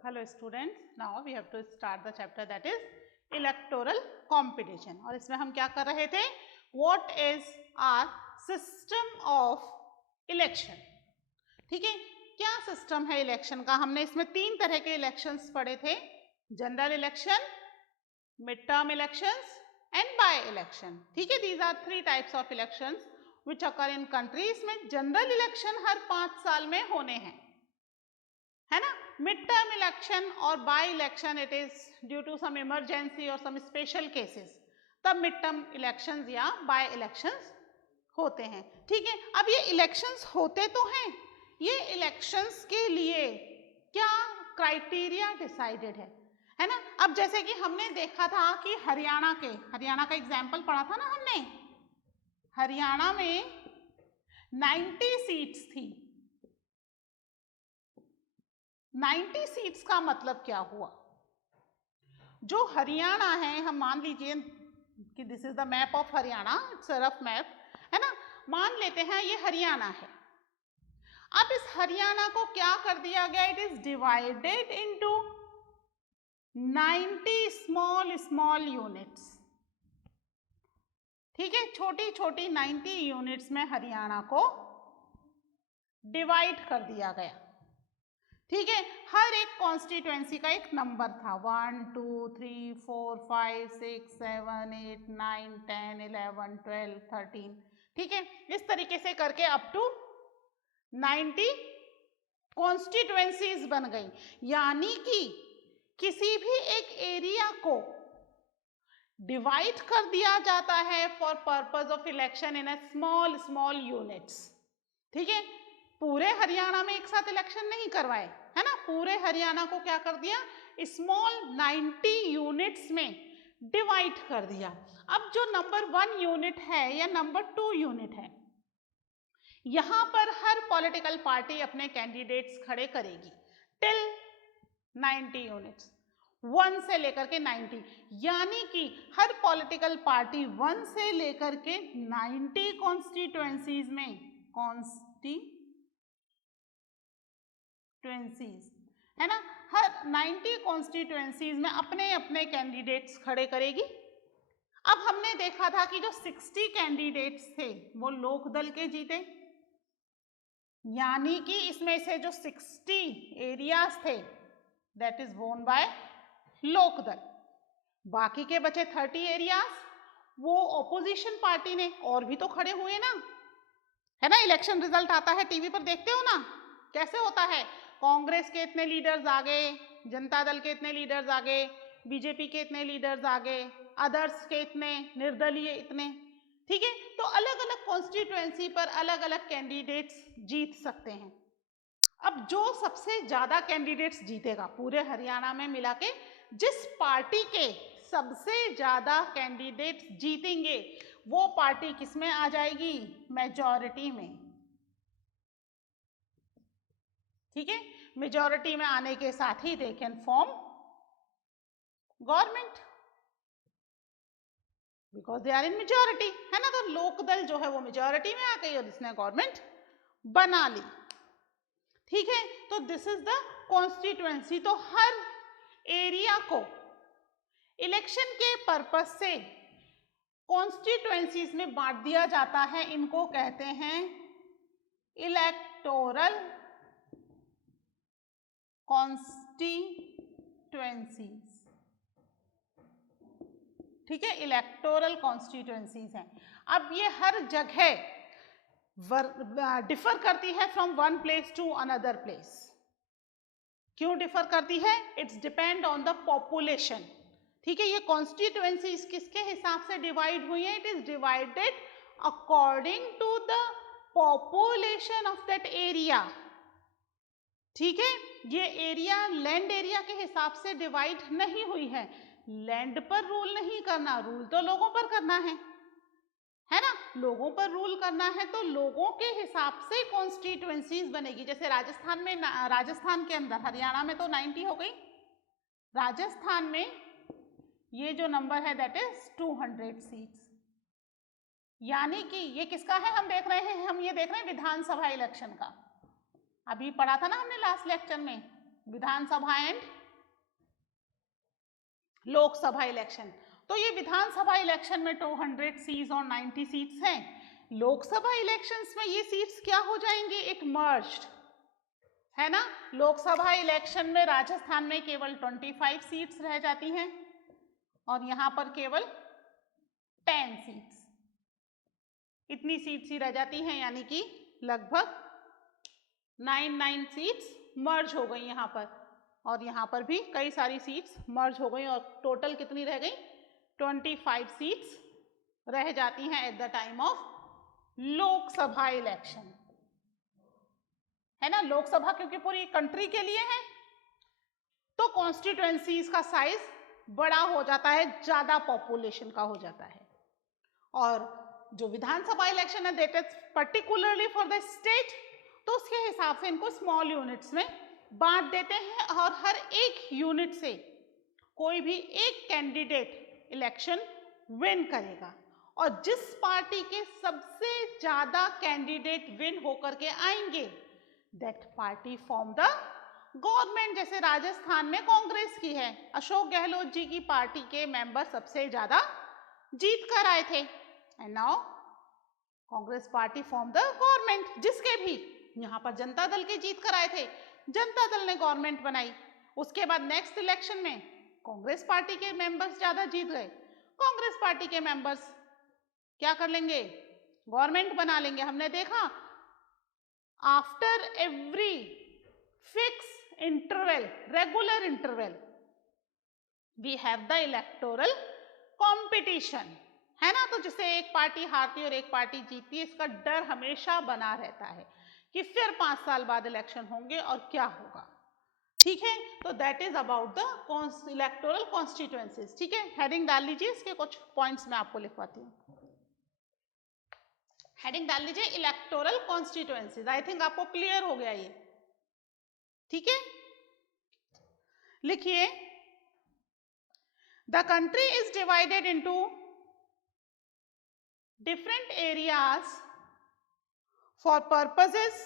Hello students, now we have to start the chapter that is electoral competition और इसमें हम क्या कर रहे थे? What is our system of election? ठीक है, क्या सिस्टम है इलेक्शन का? हमने इसमें 3 तरह के इलेक्शंस पढ़े थे, general election, mid term elections and by election. ठीक है, these are 3 types of elections which occur in countries में. जनरल इलेक्शन हर 5 साल में होने हैं, है ना. मिड टर्म इलेक्शन और by election it is due to some emergency और सम स्पेशल केसेस, तब मिड टर्म इलेक्शंस या बाय इलेक्शंस होते हैं. ठीक है, अब ये इलेक्शंस होते तो हैं, ये इलेक्शंस के लिए क्या क्राइटेरिया डिसाइडेड है ना. अब जैसे कि हमने देखा था कि हरियाणा का एग्जाम्पल पढ़ा था ना हमने. हरियाणा में 90 सीट्स थी. 90 सीट्स का मतलब क्या हुआ? जो हरियाणा है, हम मान लीजिए कि this is the map of Haryana, it's a rough map, है ना. मान लेते हैं ये हरियाणा है. अब इस हरियाणा को क्या कर दिया गया? It is divided into 90 small units. ठीक है, छोटी छोटी 90 यूनिट्स में हरियाणा को डिवाइड कर दिया गया. ठीक है, हर एक कॉन्स्टिट्यूएंसी का एक नंबर था, 1 2 3 4 5 6 7 8 9 10 11 12 13. ठीक है, इस तरीके से करके अप टू 90 कॉन्स्टिट्यूएंसीज बन गई. यानी कि किसी भी एक एरिया को डिवाइड कर दिया जाता है for purpose of election in a small units. ठीक है, पूरे हरियाणा में एक साथ इलेक्शन नहीं करवाए, है ना. पूरे हरियाणा को क्या कर दिया? स्मॉल 90 यूनिट्स में डिवाइड कर दिया. अब जो नंबर 1 यूनिट है या नंबर 2 यूनिट है, यहां पर हर पॉलिटिकल पार्टी अपने कैंडिडेट्स खड़े करेगी टिल 90 यूनिट्स, 1 से लेकर के 90. यानी कि हर पॉलिटिकल पार्टी 1 से लेकर के 90 कॉन्स्टिट्यूएंसीज में है ना, हर 90 कॉन्स्टिट्यूएंसीज में अपने अपने कैंडिडेट्स खड़े करेगी. अब हमने देखा था कि जो 60 कैंडिडेट्स थे वो लोकदल के जीते. यानी कि इसमें से जो 60 एरियाज थे दैट इज वोन बाय लोकदल. बाकी के बचे 30 एरियाज वो ऑपोजिशन पार्टी ने, और भी तो खड़े हुए ना, है ना. इलेक्शन रिजल्ट आता है, टीवी पर देखते हो ना, कैसे होता है? कांग्रेस के इतने लीडर्स आगे, जनता दल के इतने लीडर्स आगे, बीजेपी के इतने लीडर्स आगे, अदर्स के इतने, निर्दलीय इतने. ठीक है, तो अलग अलग कॉन्स्टिट्यूएंसी पर अलग अलग कैंडिडेट्स जीत सकते हैं. अब जो सबसे ज्यादा कैंडिडेट्स जीतेगा पूरे हरियाणा में मिला के, जिस पार्टी के सबसे ज्यादा कैंडिडेट्स जीतेंगे वो पार्टी किसमें आ जाएगी? मेजॉरिटी में. ठीक है, मेजॉरिटी में आने के साथ ही they can form government because they are in majority, है ना. तो लोकदल जो है वो मेजॉरिटी में आ गई और इसने गवर्नमेंट बना ली. ठीक है, तो दिस इज द कॉन्स्टिट्यूएंसी. तो हर एरिया को इलेक्शन के पर्पस से कॉन्स्टिट्यूएंसीज में बांट दिया जाता है. इनको कहते हैं इलेक्टोरल कॉन्स्टिट्यूएंसीज. ठीक है, इलेक्टोरल कॉन्स्टिट्यूएंसीज हैं. अब ये हर जगह डिफर करती है from one place to another place. क्यों डिफर करती है? It's depend on the population. ठीक है, ये कॉन्स्टिट्यूएंसीज किसके हिसाब से डिवाइड हुई है? It is divided according to the population of that area. ठीक है, ये एरिया लैंड एरिया के हिसाब से डिवाइड नहीं हुई है. लैंड पर रूल नहीं करना, रूल तो लोगों पर करना है ना. लोगों पर रूल करना है तो लोगों के हिसाब से कॉन्स्टिट्यूएंसीज बनेगी. जैसे राजस्थान में, राजस्थान के अंदर, हरियाणा में तो 90 हो गई, राजस्थान में ये जो नंबर है दैट इज 200 सीट्स. यानी कि ये किसका है? हम देख रहे हैं, हम ये देख रहे हैं विधानसभा इलेक्शन का. अभी पढ़ा था ना हमने लास्ट लेक्चर में, विधानसभा एंड लोकसभा इलेक्शन। तो ये विधानसभा इलेक्शन में 200 सीट्स और 90 सीट्स हैं। लोकसभा इलेक्शंस में ये सीट्स क्या हो जाएंगे, इट मर्ज्ड, है ना। लोकसभा इलेक्शन में राजस्थान में केवल 25 सीट्स रह जाती हैं और यहाँ पर केवल 10 सीट्स, इतनी सीट्स ही रह जाती हैं, यानी कि लगभग 9 सीट्स मर्ज हो गई यहाँ पर, और यहाँ पर भी कई सारी सीट्स मर्ज हो गई और टोटल कितनी रह गई, 25 सीट्स रह जाती हैं at the time of Lok Sabha election, है ना। लोकसभा क्योंकि पूरी कंट्री के लिए है तो कॉन्स्टिट्यूएंसीज का साइज बड़ा हो जाता है, ज्यादा पॉपुलेशन का हो जाता है। और जो विधानसभा इलेक्शन है that is particularly for the state, तो उसके हिसाब से इनको स्मॉल यूनिट्स में बांट देते हैं और हर एक यूनिट से कोई भी एक कैंडिडेट इलेक्शन विन करेगा, और जिस पार्टी के सबसे ज्यादा कैंडिडेट विन होकर के आएंगे that party form the government. जैसे राजस्थान में कांग्रेस की है, अशोक गहलोत जी की पार्टी के मेंबर सबसे ज्यादा जीत कर आए थे, and now Congress party form the government. जिसके भी यहाँ पर जनता दल के जीत कर आए थे, जनता दल ने गवर्नमेंट बनाई। उसके बाद नेक्स्ट इलेक्शन में कांग्रेस पार्टी के मेंबर्स ज्यादा जीत गए, कांग्रेस पार्टी के मेंबर्स क्या कर लेंगे, गवर्नमेंट बना लेंगे। हमने देखा after every fix interval, regular interval, we have the electoral competition, है ना। तो जिससे एक पार्टी हारती है और एक पार्टी जीतती है, इसका डर हमेशा बना रहता है कि फिर 5 साल बाद इलेक्शन होंगे और क्या होगा, ठीक है। तो that is about the electoral constituencies, ठीक है। हेडिंग डाल लीजिए, इसके कुछ पॉइंट्स मैं आपको लिखवाती हूँ। हेडिंग डाल लीजिए इलेक्टोरल कॉन्स्टिट्यूएंसीज। आई थिंक आपको क्लियर हो गया ये, ठीक है। लिखिए, the country is divided into different areas for purposes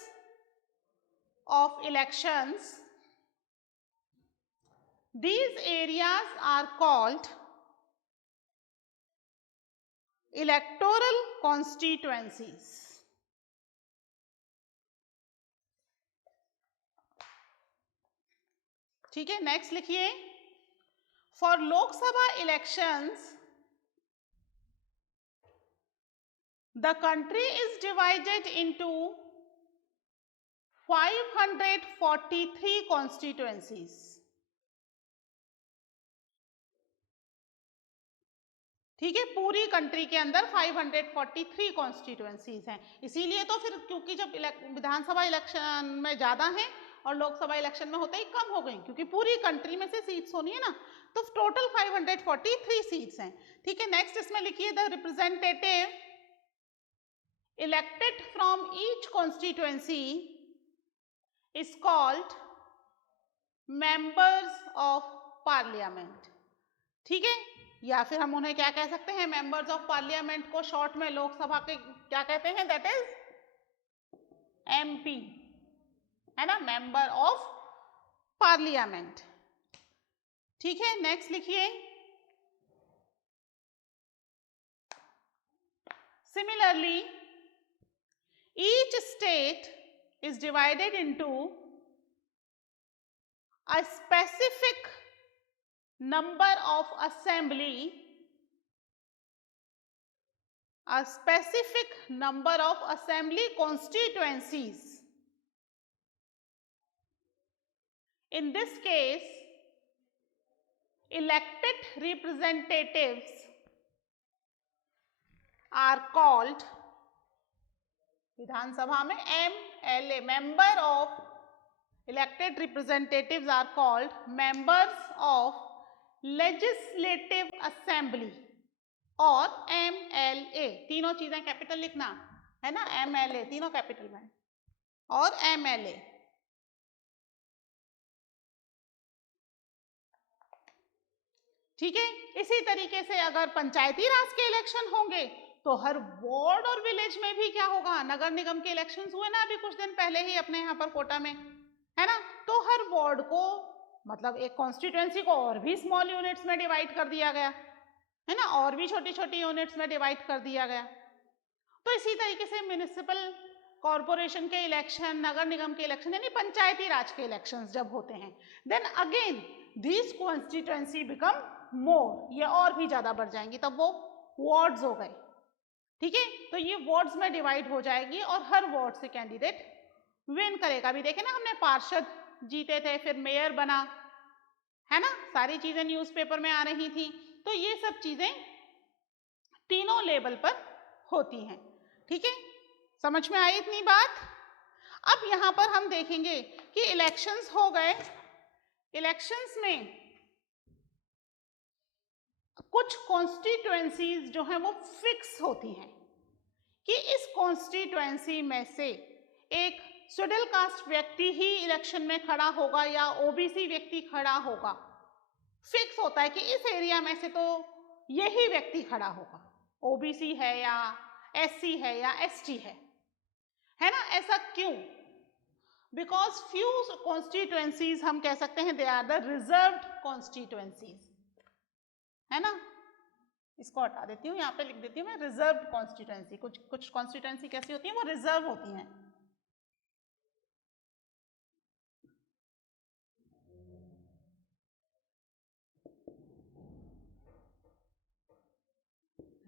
of elections. These areas are called electoral constituencies. ठीक है, नेक्स्ट लिखिए, for Lok Sabha elections the country is divided into 543 constituencies. ठीक है, पूरी कंट्री के अंदर 543 कॉन्स्टिट्यूएंसीज हैं। इसीलिए तो फिर क्योंकि जब विधानसभा इलेक्शन में ज्यादा हैं और लोकसभा इलेक्शन में होते ही कम हो गई, क्योंकि पूरी कंट्री में से सीट्स होनी है ना, तो टोटल 543 सीट्स हैं। ठीक है, नेक्स्ट इसमें लिखिए, the representative elected from each constituency is called members of parliament. ठीक है, या फिर हम उन्हें क्या कह सकते हैं, मेंबर्स ऑफ पार्लियामेंट को शॉर्ट में लोकसभा के क्या कहते हैं, दैट इज एमपी, है ना, मेंबर ऑफ पार्लियामेंट। ठीक है, नेक्स्ट लिखिए, similarly each state is divided into a specific number of assembly, constituencies. In this case, elected representatives are called, Vidhansabha में MLA, member of elected representatives are called members of legislative assembly, और MLA, तीनों चीजें capital लिखना है ना, MLA तीनों capital में, और MLA। ठीक है, इसी तरीके से अगर पंचायती राज के इलेक्शन होंगे तो हर वार्ड और विलेज में भी क्या होगा, नगर निगम के इलेक्शंस हुए ना अभी कुछ दिन पहले ही अपने यहाँ पर कोटा में, है ना, तो तो हर वार्ड को मतलब एक कॉन्स्टिट्यूएंसी को और भी स्मॉल यूनिट्स में डिवाइड कर दिया गया है ना, और भी छोटी छोटी यूनिट्स में डिवाइड कर दिया गया। तो इसी तरीके से म्युनिसिपल कॉरपोरेशन के इलेक्शन, नगर निगम के इलेक्शन यानी पंचायती राज के इलेक्शंस जब होते हैं, then again this constituency become more, ये और भी ज्यादा बढ़ जाएंगी, तब वो वार्ड्स हो गए। ठीक है, तो ये वार्ड्स में डिवाइड हो जाएगी और हर वार्ड से कैंडिडेट विन करेगा। अभी देखे ना हमने, पार्षद जीते थे, फिर मेयर बना, है ना, सारी चीजें न्यूज़पेपर में आ रही थी। तो ये सब चीजें तीनों लेवल पर होती हैं। ठीक है, समझ में आई इतनी बात? अब यहां पर हम देखेंगे कि इलेक्शंस हो गए, इलेक्शंस में कुछ कॉन्स्टिट्यूएंसीज जो हैं वो फिक्स होती हैं कि इस कॉन्स्टिट्यूएंसी में से एक शेड्यूल कास्ट व्यक्ति ही इलेक्शन में खड़ा होगा या ओबीसी व्यक्ति खड़ा होगा। फिक्स होता है कि इस एरिया में से तो यही व्यक्ति खड़ा होगा, ओबीसी है या एससी है या एसटी है ना। ऐसा क्यों? बिकॉज फ्यू कॉन्स्टिट्यूएंसीज हम कह सकते हैं they are the reserved constituencies, है ना। इसको हटा देती हूँ, यहाँ पे लिख देती हूँ मैं रिजर्व्ड कॉन्स्टिट्यूएंसी। कुछ कॉन्स्टिट्यूएंसी कैसी होती है, वो रिजर्व होती हैं।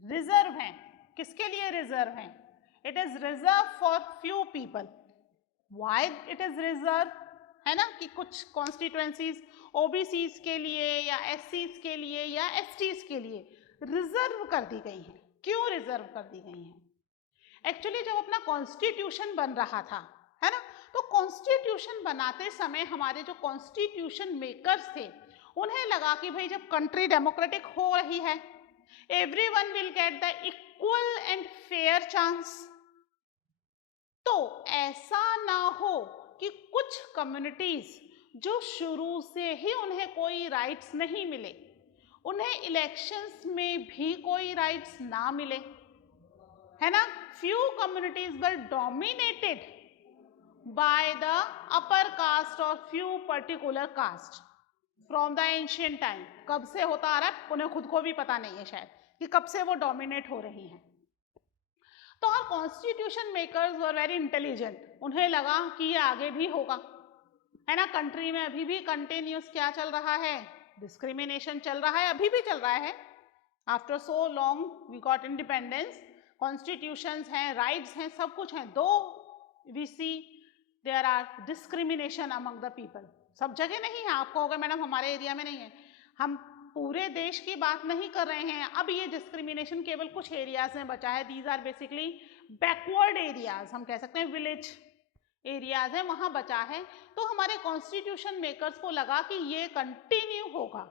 रिजर्व हैं, किसके लिए रिजर्व हैं? It is reserve for few people. Why it is reserve, है ना, कि कुछ कॉन्स्टिट्यूएंसीज ओबीसीज के लिए या एससीज के लिए या एसटीज के लिए रिजर्व कर दी गई हैं। क्यों रिजर्व कर दी गई हैं? एक्चुअली जब अपना कॉन्स्टिट्यूशन बन रहा था, है ना, तो कॉन्स्टिट्यूशन बनाते समय हमारे जो कॉन्स्टिट्यूशन मेकर्स थे उन्हें लगा कि भाई जब कंट्री डेमोक्रेटिक हो रही है, everyone will get the equal and fair chance, तो ऐसा ना हो कि कुछ कम्युनिटीज जो शुरू से ही उन्हें कोई राइट्स नहीं मिले, उन्हें इलेक्शंस में भी कोई राइट्स ना मिले, है ना। Few communities were dominated by the upper caste और few particular caste from the ancient time. कब से होता आ रहा है उन्हें खुद को भी पता नहीं है शायद कि कब से वो डोमिनेट हो रही हैं। तो और constitution makers were very intelligent, उन्हें लगा कि ये आगे भी होगा, है ना। कंट्री में अभी भी कंटिन्यूस क्या चल रहा है, डिस्क्रिमिनेशन चल रहा है, अभी भी चल रहा है। After so long we got independence, constitutions हैं, राइट्स हैं, सब कुछ हैं, though we see there are discrimination among the people. सब जगह नहीं है, आपको होगा मैडम हमारे एरिया में नहीं है, हम पूरे देश की बात नहीं कर रहे हैं। अब ये डिस्क्रिमिनेशन केवल कुछ एरियाज में बचा है, these are basically backward areas, हम कह सकते हैं विलेज एरियाज है, वहां बचा है। तो हमारे कॉन्स्टिट्यूशन मेकर्स को लगा कि ये कंटिन्यू होगा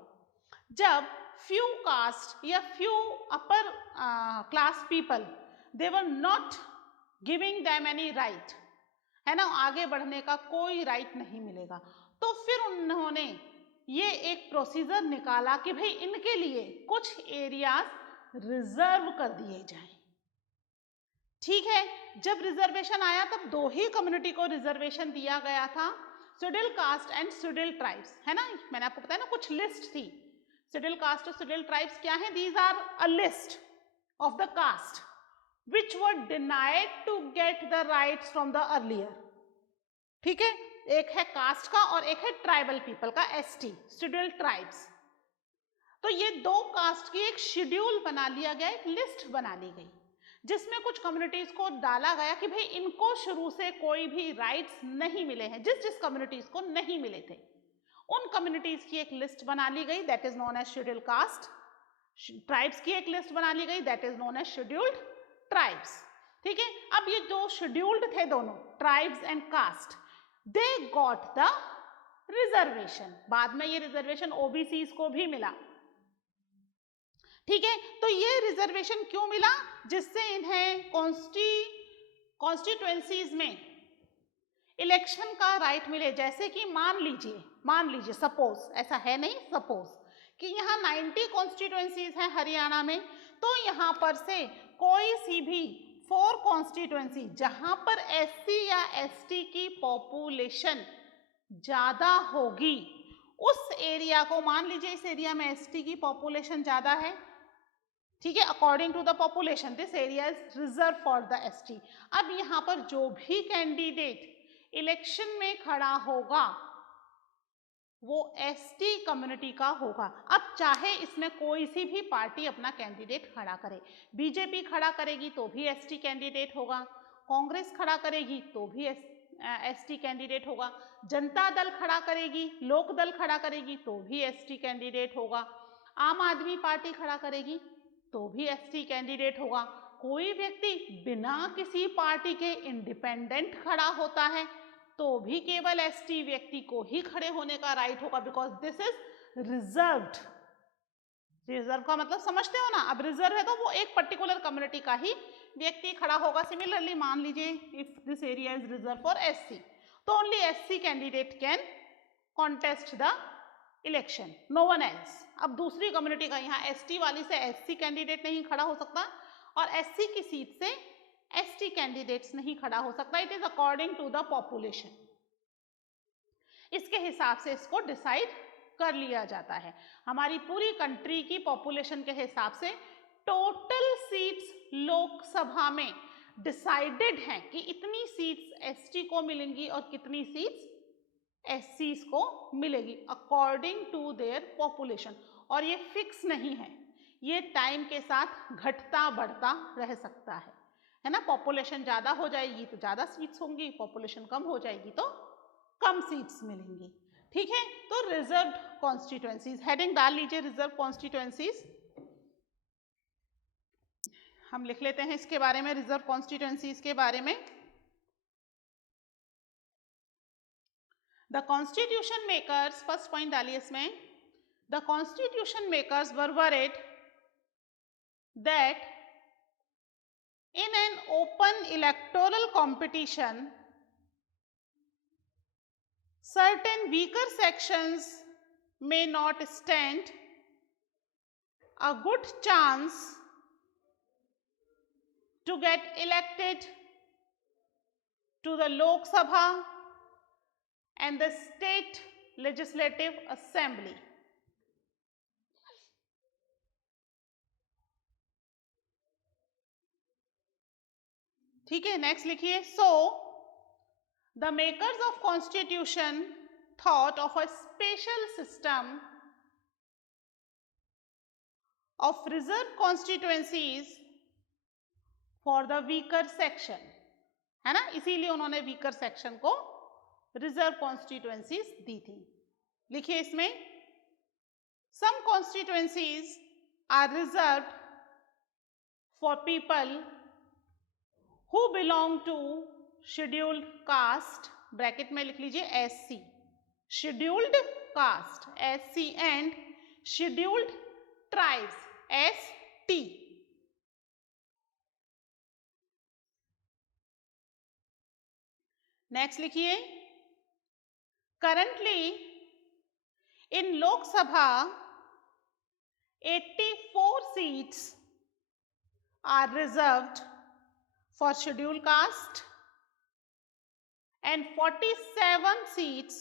जब फ्यू कास्ट या few upper class people they were not giving them any right, है ना, आगे बढ़ने का कोई राइट नहीं मिलेगा। तो फिर उन्होंने ये एक प्रोसीजर निकाला कि भाई इनके लिए कुछ एरियाज रिजर्व कर दिए जाएं। ठीक है, जब रिजर्वेशन आया तब दो ही कम्युनिटी को रिजर्वेशन दिया गया था, schedule caste and schedule tribes, है ना। मैंने आपको बताया ना कुछ लिस्ट थी, शेड्यूल कास्ट और शेड्यूल ट्राइब्स क्या है, these are a list of the caste which were denied to get the rights from the earlier. ठीक है, एक है कास्ट का और एक है ट्राइबल पीपल का, एसटी, शेड्यूल ट्राइब्स। तो ये दो कास्ट की एक शेड्यूल बना लिया गया, एक लिस्ट बना ली गई जिसमें कुछ कम्युनिटीज को डाला गया कि भाई इनको शुरू से कोई भी राइट्स नहीं मिले हैं, जिस जिस कम्युनिटीज को नहीं मिले थे उन कम्युनिटीज की एक लिस्ट बना ली गई, that is known as schedule caste. Tribes की एक लिस्ट बना ली गई, that is known as scheduled tribes. ठीक है, अब ये जो शेड्यूल्ड थे दोनों, tribes and caste, they got the reservation. बाद में ये रिजर्वेशन ओबीसीज को भी मिला। ठीक है, तो ये रिजर्वेशन क्यों मिला, जिससे इन्हें कॉन्स्टिट्यूएंसीज में इलेक्शन का राइट मिले। जैसे कि मान लीजिए सपोज, ऐसा है नहीं, सपोज कि यहाँ 90 कॉन्स्टिट्यूएंसीज हैं हरियाणा में, तो यहाँ पर से कोई सी भी 4 कॉन्स्टिट्यूएंसी जहां पर एससी या एसटी की पॉपुलेशन ज्यादा होगी, उस एरिया को, मान लीजिए इस एरिया में एसटी की पॉपुलेशन ज्यादा है, ठीक है, according to the population this area is reserve for the ST. अब यहाँ पर जो भी कैंडिडेट इलेक्शन में खड़ा होगा वो एसटी कम्युनिटी का होगा। अब चाहे इसमें कोई सी भी पार्टी अपना कैंडिडेट खड़ा करे, बीजेपी खड़ा करेगी तो भी एसटी कैंडिडेट होगा, कांग्रेस खड़ा करेगी तो भी एसटी कैंडिडेट होगा, जनता दल खड़ा करेगी, लोक दल खड़ा करेगी तो भी एसटी कैंडिडेट होगा, आम आदमी पार्टी खड़ा करेगी तो भी एसटी कैंडिडेट होगा। कोई व्यक्ति बिना किसी पार्टी के इंडिपेंडेंट खड़ा होता है तो भी केवल एसटी व्यक्ति को ही खड़े होने का राइट होगा, because this is reserved. Reserve का मतलब समझते हो ना, अब रिजर्व है तो वो एक पर्टिकुलर कम्युनिटी का ही व्यक्ति खड़ा होगा। सिमिलरली मान लीजिए if this area is reserve for SC, तो only SC candidate can contest the election, no one else. अब दूसरी कम्युनिटी का, यहाँ एसटी वाली से एससी कैंडिडेट नहीं खड़ा हो सकता और एससी की सीट से एसटी कैंडिडेट्स नहीं खड़ा हो सकता। It is according to the population, इसके हिसाब से इसको डिसाइड कर लिया जाता है। हमारी पूरी कंट्री की पॉपुलेशन के हिसाब से टोटल सीट्स लोकसभा में डिसाइडेड हैं कि इतनी सीट्स एसटी को मिलेंगी और कितनी सीट्स एससीज को मिलेगी अकॉर्डिंग टू देयर पॉपुलेशन। और ये फिक्स नहीं है, ये टाइम के साथ घटता बढ़ता रह सकता है ना। पॉपुलेशन ज्यादा हो जाएगी तो ज्यादा सीट्स होंगी, पॉपुलेशन कम हो जाएगी तो कम सीट्स मिलेंगी, ठीक है। तो रिजर्व्ड कॉन्स्टिट्यूएंसीज, हेडिंग डाल लीजिए रिजर्व कॉन्स्टिट्यूएंसीज, हम लिख लेते हैं इसके बारे में, रिजर्व कॉन्स्टिट्यूएंसीज के बारे में। The constitution makers, first point डालिए इसमें, the constitution makers were worried that in an open electoral competition certain weaker sections may not stand a good chance to get elected to the Lok Sabha and the state legislative assembly. ठीक है, next लिखिए। So the makers of constitution thought of a special system of reserve constituencies for the weaker section, है ना, इसीलिए उन्होंने weaker section को reserve constituencies दी थी। लिखिए इसमें, some constituencies are reserved for people who belong to scheduled caste, bracket में लिख लीजिए SC, scheduled caste SC and scheduled tribes ST। Next लिखिए, currently in Lok Sabha 84 seats are reserved for scheduled caste and 47 seats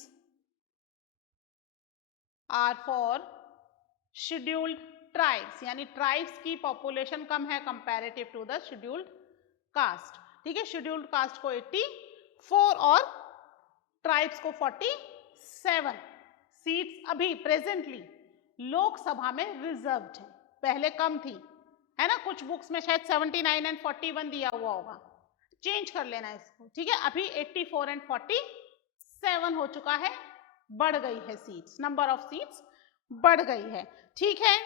are for scheduled tribes, यानी tribes की population कम है comparative to the scheduled caste, ठीक है। शेड्यूल्ड कास्ट को 84 और tribes को 47 सीट्स अभी प्रेजेंटली लोकसभा में रिजर्व्ड है, पहले कम थी, है ना, कुछ बुक्स में शायद 79 एंड 41 दिया हुआ होगा, चेंज कर लेना इसको, ठीक है। अभी 84 एंड 47 हो चुका है, बढ़ गई है सीट्स, नंबर ऑफ सीट्स बढ़ गई है, ठीक है।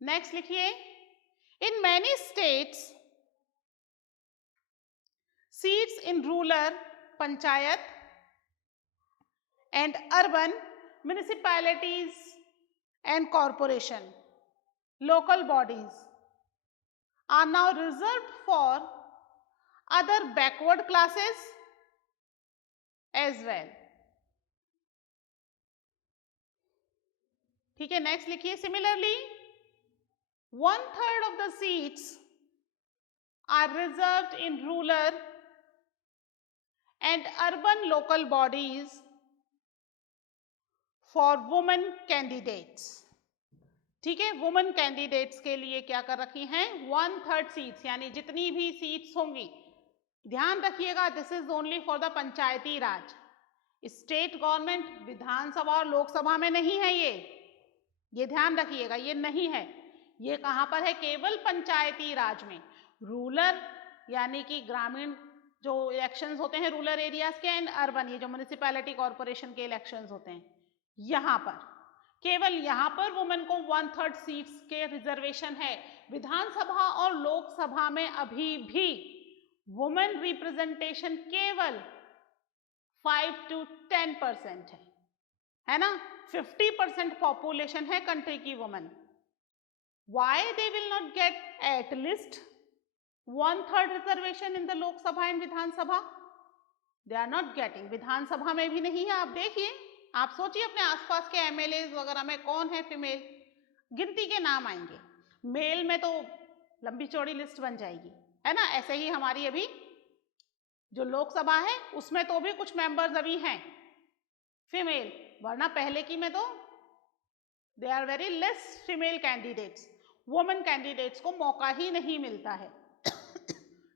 नेक्स्ट लिखिए, in many states seats in rural panchayat and urban municipalities and corporation local bodies are now reserved for other backward classes as well, ठीक है। नेक्स्ट लिखिए, similarly 1/3 of the seats are reserved in rural and urban local bodies for women candidates. ठीक है, women candidates के लिए क्या कर रखी हैं, 1/3 सीट्स, यानी जितनी भी सीट्स होंगी, ध्यान रखिएगा this is only for the Panchayati Raj, state government Vidhan Sabha और लोकसभा में नहीं है ये ध्यान रखिएगा, ये नहीं है, ये कहाँ पर है, केवल पंचायती राज में। रूरल यानी कि ग्रामीण जो इलेक्शंस होते हैं रूरल एरियाज के, एंड अर्बन ये जो म्यूनिसिपैलिटी कॉर्पोरेशन के इलेक्शंस होते हैं, यहाँ पर केवल यहाँ पर वुमेन को 1/3 सीट्स के रिजर्वेशन है। विधानसभा और लोकसभा में अभी भी वुमेन रिप्रेजेंटेशन केवल 5 to 10% है ना, 50% पॉपुलेशन है कंट्री की women. Why they will not get at least 1/3 reservation in the Lok Sabha and Vidhan Sabha, they are not getting. Vidhan Sabha में भी नहीं है, आप देखिए, आप सोचिए अपने आसपास के एमएलए वगैरह में कौन है फीमेल, गिनती के नाम आएंगे, मेल में तो लंबी चौड़ी लिस्ट बन जाएगी, है ना। ऐसे ही हमारी अभी जो लोकसभा है उसमें तो भी कुछ मेंबर्स अभी हैं फीमेल, वरना पहले की में तो they are very less female candidates, women candidates को मौका ही नहीं मिलता है।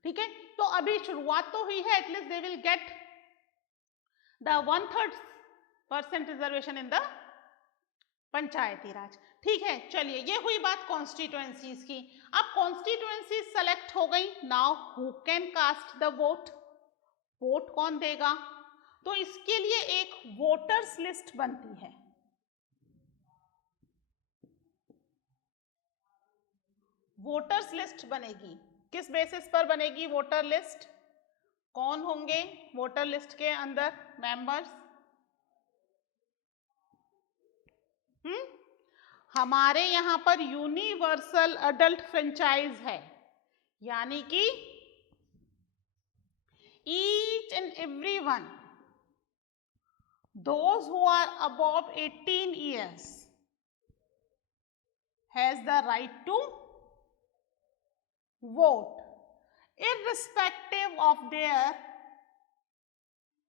ठीक है, तो अभी शुरुआत तो हुई है, at least they will get the 1/3% reservation in the Panchayati Raj. ठीक है, चलिए ये हुई बात कॉन्स्टिट्यूएंसीज की। अब कॉन्स्टिट्यूएंसीज सेलेक्ट हो गई, now who can cast the vote, vote कौन देगा, तो इसके लिए एक वोटर्स लिस्ट बनती है। वोटर्स लिस्ट बनेगी, किस बेसिस पर बनेगी वोटर लिस्ट, कौन होंगे वोटर लिस्ट के अंदर मेंबर्स, हमारे यहां पर यूनिवर्सल अडल्ट फ्रेंचाइज है, यानी कि each and everyone those who are above 18 years has the right to vote irrespective of their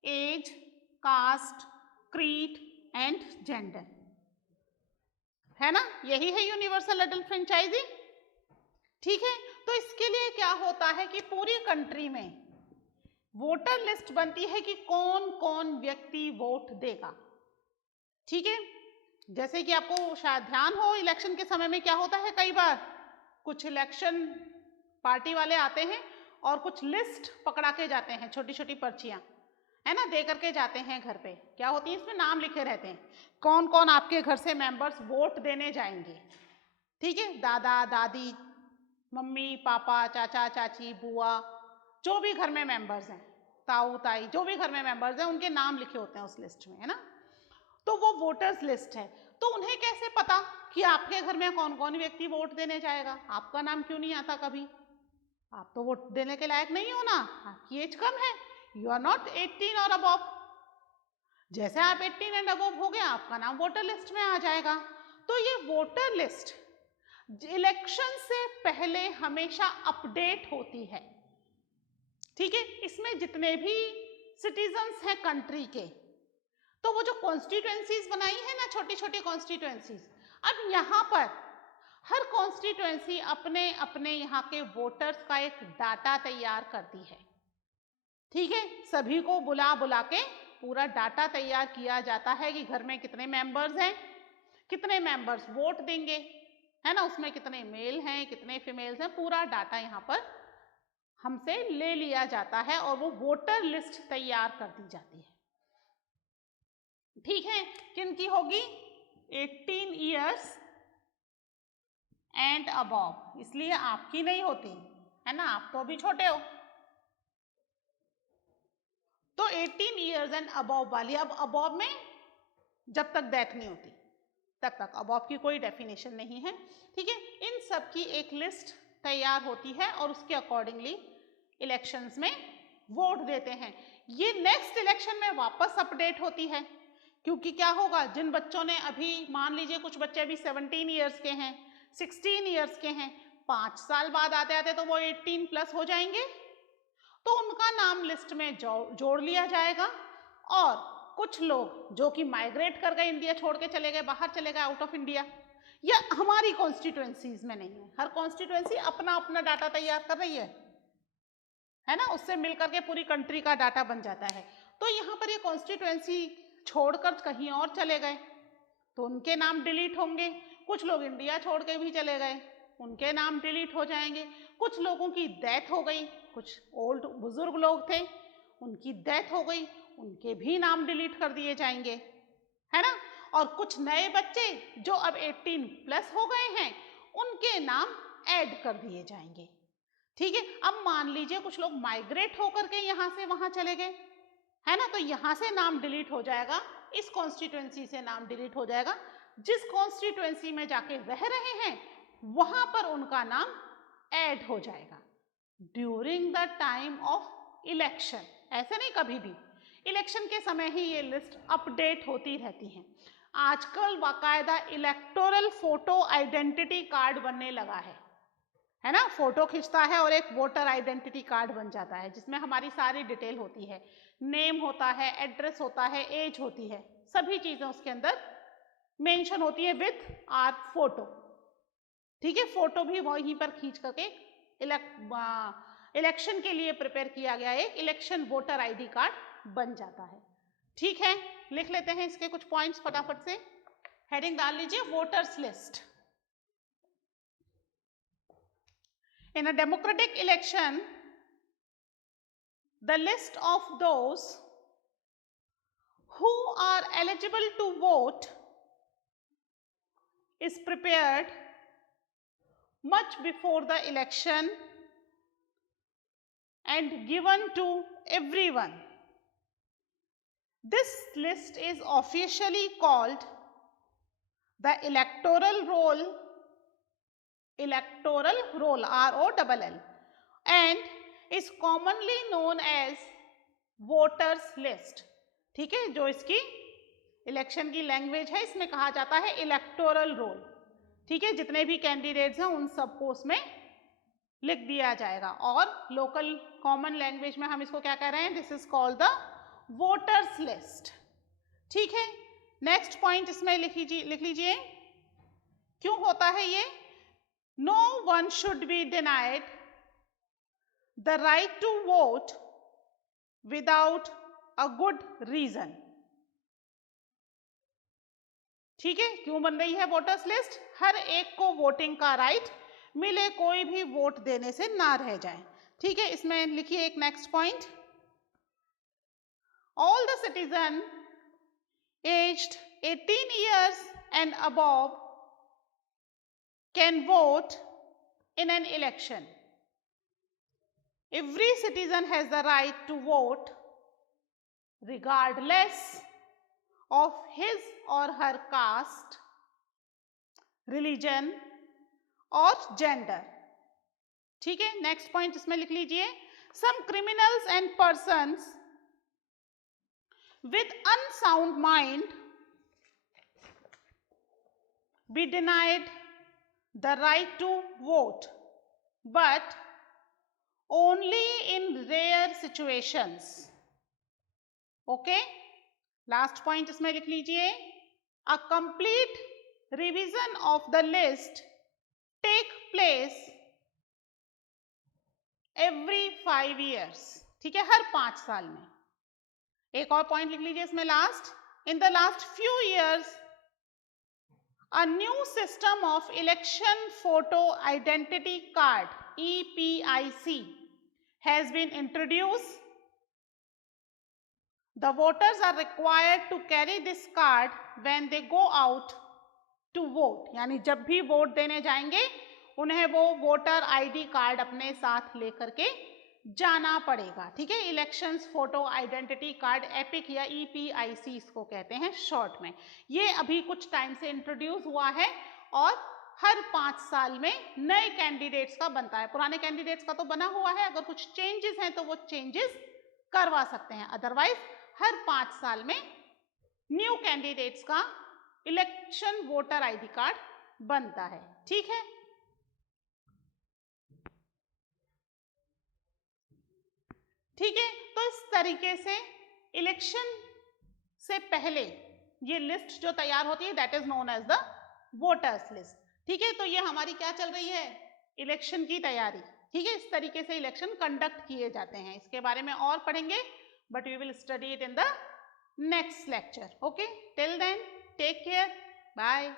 age, caste, creed and gender, है ना, यही है यूनिवर्सल अडल्ट फ्रेंचाइजी। ठीक है, तो इसके लिए क्या होता है कि पूरी कंट्री में वोटर लिस्ट बनती है कि कौन कौन व्यक्ति वोट देगा। ठीक है, जैसे कि आपको शायद ध्यान हो, इलेक्शन के समय में क्या होता है, कई बार कुछ इलेक्शन पार्टी वाले आते हैं और कुछ लिस्ट पकड़ा के जाते हैं, छोटी छोटी पर्चियां, है ना, दे करके जाते हैं घर पे, क्या होती है इसमें नाम लिखे रहते हैं, कौन कौन आपके घर से मेंबर्स वोट देने जाएंगे। ठीक है, दादा दादी, मम्मी पापा, चाचा चाची, बुआ, जो भी घर में मेंबर्स हैं, ताऊ ताई, जो भी घर में मेंबर्स हैं, उनके नाम लिखे होते हैं उस लिस्ट में, है ना। तो वो वोटर्स लिस्ट है, तो उन्हें कैसे पता कि आपके घर में कौन कौन व्यक्ति वोट देने जाएगा, आपका नाम क्यों नहीं आता कभी, आप तो वोट देने के लायक नहीं हो ना, आपकी एज कम है, यू आर नॉट 18 और अबव, जैसे आप 18 एंड अबव हो गए आपका नाम वोटर लिस्ट में आ जाएगा। तो ये वोटर लिस्ट इलेक्शन से पहले हमेशा अपडेट होती है। ठीक है, इसमें जितने भी सिटीजन्स हैं कंट्री के, तो वो जो कॉन्स्टिट्यूएंसीज बनाई है ना, छोटी छोटी कॉन्स्टिट्यूएंसीज, अब यहाँ पर हर कॉन्स्टिट्यूएंसी अपने अपने यहाँ के वोटर्स का एक डाटा तैयार करती है। ठीक है, सभी को बुला बुला के पूरा डाटा तैयार किया जाता है कि घर में कितने मेंबर्स हैं, कितने मेंबर्स वोट देंगे, है ना, उसमें कितने मेल हैं, कितने फीमेल्स हैं, पूरा डाटा यहाँ पर हमसे ले लिया जाता है और वो वोटर लिस्ट तैयार कर दी जाती है। ठीक है, किनकी होगी, 18 इयर्स एंड अबव, इसलिए आपकी नहीं होती, है ना, आप तो अभी छोटे हो। तो 18 इयर्स एंड अबव वाली, अब अबव में जब तक डेथ नहीं होती तब तक अबव की कोई डेफिनेशन नहीं है। ठीक है, इन सब की एक लिस्ट तैयार होती है और उसके अकॉर्डिंगली इलेक्शंस में वोट देते हैं। ये नेक्स्ट इलेक्शन में वापस अपडेट होती है, क्योंकि क्या होगा, जिन बच्चों ने अभी, मान लीजिए कुछ बच्चे अभी 17 इयर्स के हैं, 16 इयर्स के हैं, 5 साल बाद आते आते तो वो 18 प्लस हो जाएंगे तो उनका नाम लिस्ट में जोड़ लिया जाएगा। और कुछ लोग जो कि माइग्रेट कर गए, इंडिया छोड़ के चले गए, बाहर चले गए आउट ऑफ इंडिया, या हमारी कॉन्स्टिट्यूएंसीज में नहीं है, हर कॉन्स्टिट्यूएंसी अपना अपना डाटा तैयार कर रही है ना, उससे मिलकर के पूरी कंट्री का डाटा बन जाता है। तो यहाँ पर ये कॉन्स्टिट्यूएंसी छोड़कर कहीं और चले गए तो उनके नाम डिलीट होंगे। कुछ लोग इंडिया छोड़ के भी चले गए, उनके नाम डिलीट हो जाएंगे। कुछ लोगों की डेथ हो गई, कुछ ओल्ड बुजुर्ग लोग थे, उनकी डेथ हो गई, उनके भी नाम डिलीट कर दिए जाएंगे, है ना। और कुछ नए बच्चे जो अब 18+ हो गए हैं, उनके नाम ऐड कर दिए जाएंगे, ठीक है। अब मान लीजिए कुछ लोग माइग्रेट होकर के यहाँ से वहां चले गए, है ना, तो यहाँ से नाम डिलीट हो जाएगा, इस कॉन्स्टिट्यूएंसी से नाम डिलीट हो जाएगा। जिस कॉन्स्टिट्यूएंसी में जाके रह रहे हैं वहां पर उनका नाम ऐड हो जाएगा during the time of election. ऐसे नहीं, कभी भी इलेक्शन के समय ही ये लिस्ट अपडेट होती रहती है। आजकल बाकायदा इलेक्टोरल फोटो आइडेंटिटी कार्ड बनने लगा है ना, फोटो खींचता है और एक वोटर आइडेंटिटी कार्ड बन जाता है जिसमें हमारी सारी डिटेल होती है, नेम होता है, एड्रेस होता है, एज होती है, सभी चीजें उसके अंदर मेंशन होती है विथ आर फोटो, ठीक है। फोटो भी वहीं पर खींच करके इलेक्शन के लिए प्रिपेयर किया गया एक इलेक्शन वोटर आईडी कार्ड बन जाता है, ठीक है। लिख लेते हैं इसके कुछ पॉइंट्स फटाफट से, हेडिंग डाल लीजिए voters list. In a democratic election, the list of those who are eligible to vote is prepared much before the election and given to everyone. This list is officially called the electoral roll, ROLL, and is commonly known as voters list, ठीक है। जो इसकी election की language है इसमें कहा जाता है इलेक्टोरल रोल, ठीक है। जितने भी कैंडिडेट्स हैं उन सबको उसमें लिख दिया जाएगा, और लोकल कॉमन लैंग्वेज में हम इसको क्या कह रहे हैं, this is called the voters list, ठीक है। नेक्स्ट पॉइंट इसमें लिख लीजिए क्यों होता है ये। No one should be denied the right to vote without a good reason, ठीक है। क्यों बन रही है वोटर्स लिस्ट, हर एक को वोटिंग का राइट मिले, कोई भी वोट देने से ना रह जाए, ठीक है। इसमें लिखिए एक next point, all the citizen aged 18 years and above can vote in an election. Every citizen has the right to vote regardless of his or her caste, religion or gender, ठीक है। नेक्स्ट पॉइंट इसमें लिख लीजिए, some criminals and persons with unsound mind be denied the right to vote, but only in rare situations, okay। Last point इसमें लिख लीजिए, a complete revision of the list take place every 5 years, ठीक है, हर 5 साल में। एक और point लिख लीजिए इसमें last, in the last few years a new system of election photo identity card EPIC has been introduced. The voters are required to carry this card when they go out to vote, यानी जब भी vote देने जाएंगे उन्हें वो voter ID card अपने साथ लेकर के जाना पड़ेगा, ठीक है। Elections photo identity card, epic या EPIC इसको कहते हैं शॉर्ट में। ये अभी कुछ टाइम से इंट्रोड्यूस हुआ है और हर 5 साल में नए कैंडिडेट्स का बनता है। पुराने कैंडिडेट्स का तो बना हुआ है, अगर कुछ चेंजेस हैं तो वो चेंजेस करवा सकते हैं, अदरवाइज हर 5 साल में न्यू कैंडिडेट्स का इलेक्शन वोटर आईडी कार्ड बनता है, ठीक है। ठीक है, तो इस तरीके से इलेक्शन से पहले ये लिस्ट जो तैयार होती है that is known as the voters list. ठीक है, तो ये हमारी क्या चल रही है, इलेक्शन की तैयारी। ठीक है, इस तरीके से इलेक्शन कंडक्ट किए जाते हैं। इसके बारे में और पढ़ेंगे, but we will study it in the next lecture. Okay, till then take care, bye.